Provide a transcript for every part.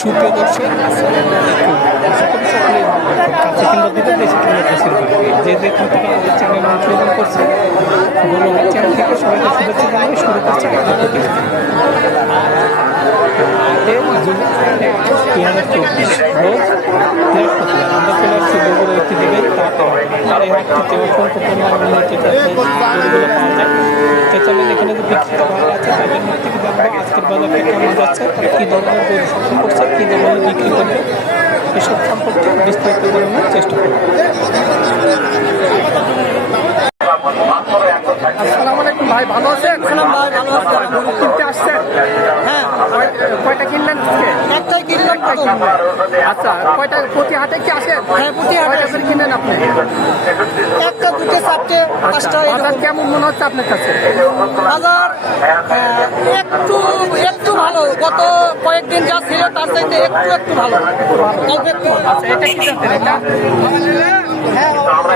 সুপ্রিয় দর্শক আসসালামু আলাইকুম আশা করি সকলেই যে যেখান থেকে আমাদের চ্যানেল অনুসরণ করছে ধন্যবাদ চ্যানেল থেকে সবাইকে শুভেচ্ছা জানিয়ে শুরু করছে হাজার চব্বিশ বগুড়া একটি দিকে, তার এই হাটটিতে অসংখ্য উন্নতি গরুগুলো পাওয়া যায়। তো আছে কী সংগ্রহ করছে, কী ধরনের বিক্রি করবে, এসব সম্পর্কে বিস্তারিত চেষ্টা করব। আসসালামু আলাইকুম ভাই ভালো আছেন? ভাই, ভালো কিনতে আসছেন? হ্যাঁ। কয়টা কিনলেন আজকে? একটাই কিনলাম কিনলেন। আচ্ছা কয়টা প্রতি হাটে কি আসেন হ্যাঁ, প্রতি হাটে। করে কিনেন আপনি? একটা দুটো চারটে পাঁচটা আচ্ছা বাজার কেমন মনে হচ্ছে আপনার কাছে? বাজার একটু একটু ভালো। গত কয়েকদিন যা ছিল তার চাইতে একটু একটু ভালো। অল্প একটু। আচ্ছা এটা কি এটা?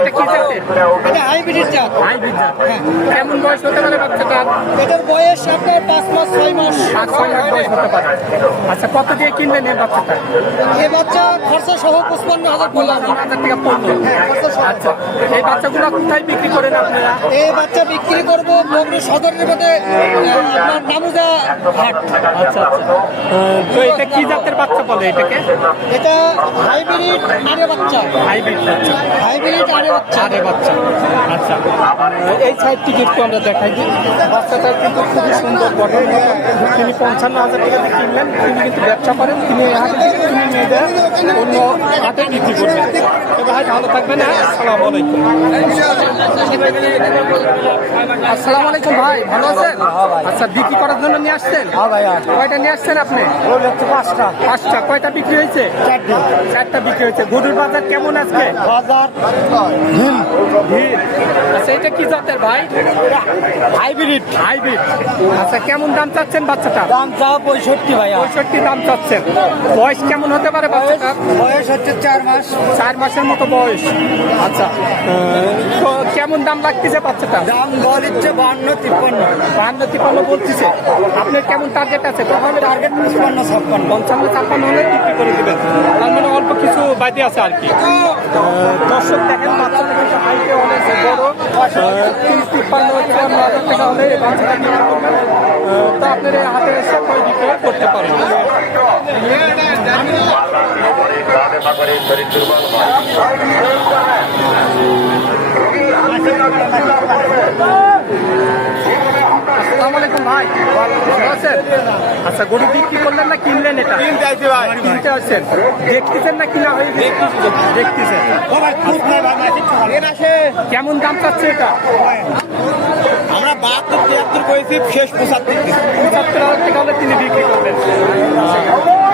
এটা কি জাতের? এটা হাইব্রিড জাত। হাইব্রিড জাত। কেমন বয়স হতে পারে বাচ্চাটা এটার বয়স আপনার পাঁচ মাস ছয় মাস। পাঁচ ছয় মাস বয়স হতে পারে। আচ্ছা কত দিয়ে কিনলেন এই বাচ্চাটা? এই বাচ্চা খরচা সহ পঁচপান্ন হাজার টাকা পড়ল আচ্ছা এই বাচ্চাগুলো কোথায় বিক্রি করেন আপনারা? এই বাচ্চা বিক্রি করব বগুড়া সদরের মধ্যে আপনার নামুজা হাট। আচ্ছা আচ্ছা। তো এটা কি জাতের বাচ্চা বলে এটাকে? এটা হাইব্রিড আরে বাচ্চা। হাইব্রিড বাচ্চা। হাইব্রিড আরে আচ্ছা। এই সাইডটি একটু আমরা দেখাই দিই। বাচ্চাটা সুন্দর বটে। তিনি পঞ্চান্ন হাজার টাকা দিয়ে কিনলেন। তিনি কিন্তু ব্যবসা করেন। তিনি হাটে থেকে কিনে নিয়ে দেন অন্য হাটে বিক্রি করবেন ভাই ভালো থাকবেন হ্যাঁ? আসসালামু আলাইকুম। আসসালামু আলাইকুম ভাই ভালো আছেন? আচ্ছা বিক্রি করার জন্য নিয়ে আসছেন? হ্যাঁ ভাইয়া। কয়টা নিয়ে আসছেন আপনি? পাঁচটা। পাঁচটা। কয়টা বিক্রি হয়েছে? চারটে। চারটা বিক্রি হয়েছে। গরুর বাজার কেমন আজকে? বাজার ভিড়। আচ্ছা এটা কি জাতের ভাই? হাইব্রিড। হাইব্রিড। আচ্ছা কেমন দাম চাচ্ছেন বাচ্চাটা? দাম চা পঁয়ষট্টি ভাইয়া। পঁয়ষট্টি দাম চাচ্ছেন। বয়স কেমন হতে পারে বাচ্চাটা বয়স হচ্ছে চার মাস। চার মাসের মতো বয়স। আচ্ছা তো কেমন দাম লাগতেছে বাচ্চাটা দাম বল হচ্ছে বান্ন তিপ্পান্ন। বান্ন তিপ্পান্ন বলতেছে। আপনার কেমন টার্গেট আছে? তাহলে টার্গেট পঁচপান্ন ছাপ্পান্ন। পঞ্চান্ন ছাপ্পান্ন হলে বিক্রি করে দেবেন। তার মানে অল্প কিছু বাইরে আছে আর কি। দর্শক দেখেন বাচ্চাটা কিন্তু হাইটে অনেক বড়। তিরিশ তিপ্পান্ন চুয়ান্ন হাজার টাকা হলে বাচ্চাটা আহ, আপনার হাতে এসে কয় বিক্রয় করতে ভাই। ভালো আছেন? আচ্ছা গরু বিক্রি করলেন না কিনলেন এটা? কিনতে আসছি ভাই। কিনতে আসছেন? দেখতেছেন না কিনা হয়ে দেখতেছেন। কেমন দাম চাচ্ছে এটা? আমরা বাহাত্তর তিয়াত্তর করেছি শেষ পঁচাত্তর। পঁচাত্তর হাজার টাকা তিনি বিক্রি করবেন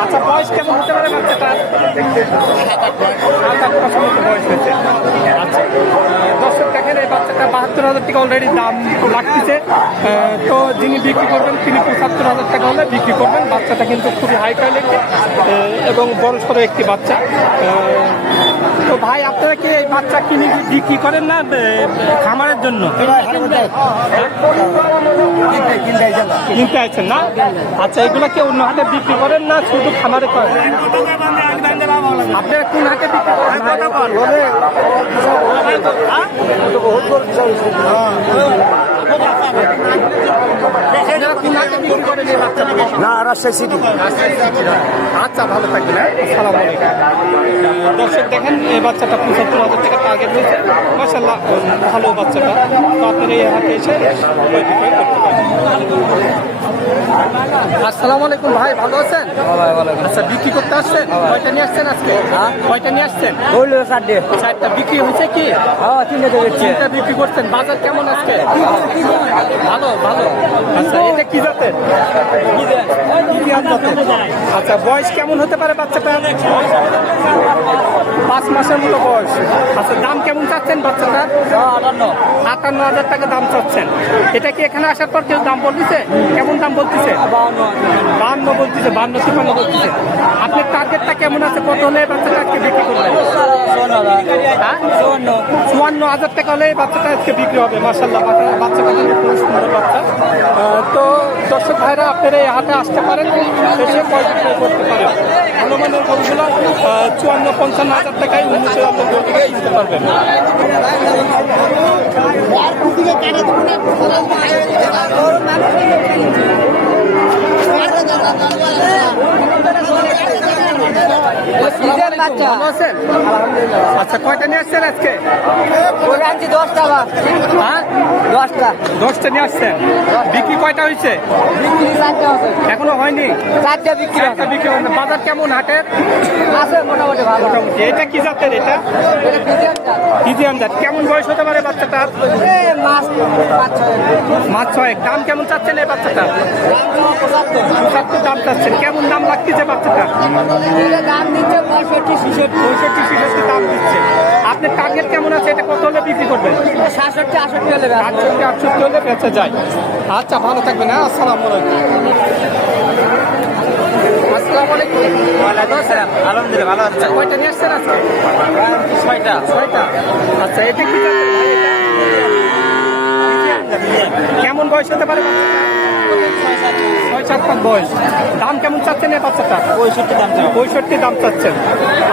আচ্ছা বয়স কেমন হতে পারে বাচ্চাটার সাত আট বছর মতো বয়স হয়েছে আচ্ছা দর্শক দেখেন এই বাচ্চাটা বাহাত্তর হাজার টাকা অলরেডি দাম লাগতেছে তো যিনি বিক্রি করবেন, তিনি পঁচাত্তর হাজার টাকা হলে বিক্রি করবেন। বাচ্চাটা কিন্তু খুবই হাই কোয়ালিটি এবং বড় সড়ো একটি বাচ্চা। তো ভাই, আপনারা কি এই বাচ্চা কিনে বিক্রি করেন না খামারের জন্য? কিনতে আছেন না? আচ্ছা এগুলো কি অন্য হাটে বিক্রি করেন না, শুধু খামারে করেন? আপনারা কোন? না রাজশাহী সিটি। আচ্ছা ভালো থাকবেন দর্শক দেখেন এই বাচ্চাটা পঁচাত্তর হাজার টাকা টার্গেট রয়েছে মাসাল্লাহ ভালো বাচ্চাটা। তো আপনার এই হাতে এসে করতে আসসালামু আলাইকুম ভাই ভালো আছেন? আচ্ছা বিক্রি করতে আসছেন? কয়টা নিয়ে আসছেন আজকে? কয়টা নিয়ে আসছেন? বলল চারটে। চারটা বিক্রি হয়েছে কি? হ্যাঁ তিনটে বিক্রি করছেন। বাজার কেমন আজকে? ভালো ভালো। আচ্ছা এটা কি জাতের? আচ্ছা বয়স কেমন হতে পারে বাচ্চাটা পাঁচ মাসের মতো বয়স। আচ্ছা দাম কেমন চাচ্ছেন বাচ্চাটা আটান্ন। আটান্ন হাজার টাকা দাম চাচ্ছেন। এটা কি এখানে আসার পর কেউ দাম বলতেছে? কেমন দাম বলতেছে? বান্ন বলতেছে বান্ন তিপান্ন বলতেছে। আপনার টার্গেটটা কেমন আছে? কত হলে বাচ্চাটা আজকে বিক্রি করবেন হ্যাঁ? চুয়ান্ন। হাজার টাকা হলে বাচ্চাটা আজকে বিক্রি হবে। মার্শাল্লাহ বাচ্চাটা কিন্তু খুব সুন্দর বাচ্চা? তো দর্শক ভাইরা আপনারা এই হাটে আসতে পারেন। এসে করতে পারেন। পঞ্চান্ন হাজার টাকায় উন্নত আপনার গরুটিকে দিতে পারবেন? ভালো আছেন? আচ্ছা কয়টা নিয়ে আসছেন আজকে? দশটা বা হ্যাঁ? দশটা। দশটা নিয়ে আসছেন? বিক্রি কয়টা হয়েছে? চারটে এখনও হয়নি? চারটে বিক্রি একটা বিক্রি হয়নি। বাজার কেমন হাটের? আছে মোটামুটি ভালো। মোটামুটি। এটা কি জাতের এটা? এটা বিরিয়ানি জাত। কেমন বয়স হতে পারে বাচ্চাটার? মাছ ছয় ছয়েক। দাম কেমন চাচ্ছেন এই বাচ্চাটা পঁচাত্তর দাম চাচ্ছেন। কেমন দাম লাগতেছে বাচ্চাটা দাম দিচ্ছে পঁয়ষট্টি পঁয়ষট্টি ছেষট্টি দাম দিচ্ছে। আপনার টার্গেট কেমন আছে? এটা কত হলে বিক্রি করবেন? সাতষট্টি আষট্টি হলে। আটষট্টি আটষট্টি হলে বেঁচে যায়। আচ্ছা ভালো থাকবেন হ্যাঁ? আসসালামু আলাইকুম। আসসালামু আলাইকুম। আলহামদুলিল্লাহ ভালো আছে কয়টা নিয়ে আসছেন আজকে? ছয়টা। ছয়টা? আচ্ছা এটা কি? কেমন বয়স হতে পারে? ছয় সাত মাস বয়স। দাম কেমন চাচ্ছেন এই বাচ্চাটা? পঁয়ষট্টি দাম পঁয়ষট্টি দাম চাচ্ছেন।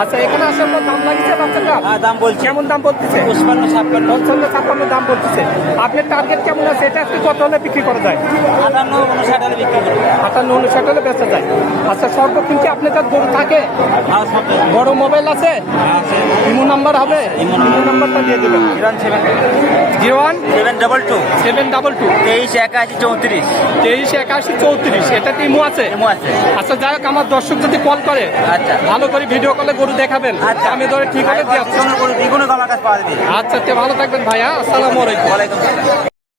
আচ্ছা এখানে আসার পর দাম লাগিয়েছে বাচ্চাটা? হ্যাঁ দাম বলছি। কেমন দাম বলতেছে? পুষ্পান্ন ছাপ্পান্ন। পঞ্চান্ন ছাপ্পান্ন দাম বলতেছে। আপনার টার্গেট কেমন আছে? এটা আজকে কত হলে বিক্রি করা যায়? আটান্ন উনষাট হলে বিক্রি করি আটান্ন উনষাট হলে বেচা যায়। আচ্ছা সর্বক্ষণ কি আপনার কাছে গরু থাকে সব বড় মোবাইল আছে? আছে। ইমো নাম্বার হবে? ইমো নাম্বারটা দিয়ে দেবেন। Zero one seven double two. Seven double two. তেইশ একাশি চৌত্রিশ। তেইশ একাশি চৌত্রিশ এটাতে ইমো আছে? আছে। আচ্ছা যাই হোক আমার দর্শক যদি কল করে আচ্ছা। ভালো করে ভিডিও কলে গরু দেখাবেন আচ্ছা। আমি ধরে ঠিক হলে দিয়ে আসছি। দ্বিগুণ আমার কাছে পাওয়া যাবে। আচ্ছা ভালো থাকবেন ভাইয়া আসসালামু আলাইকুম। আসসালাম।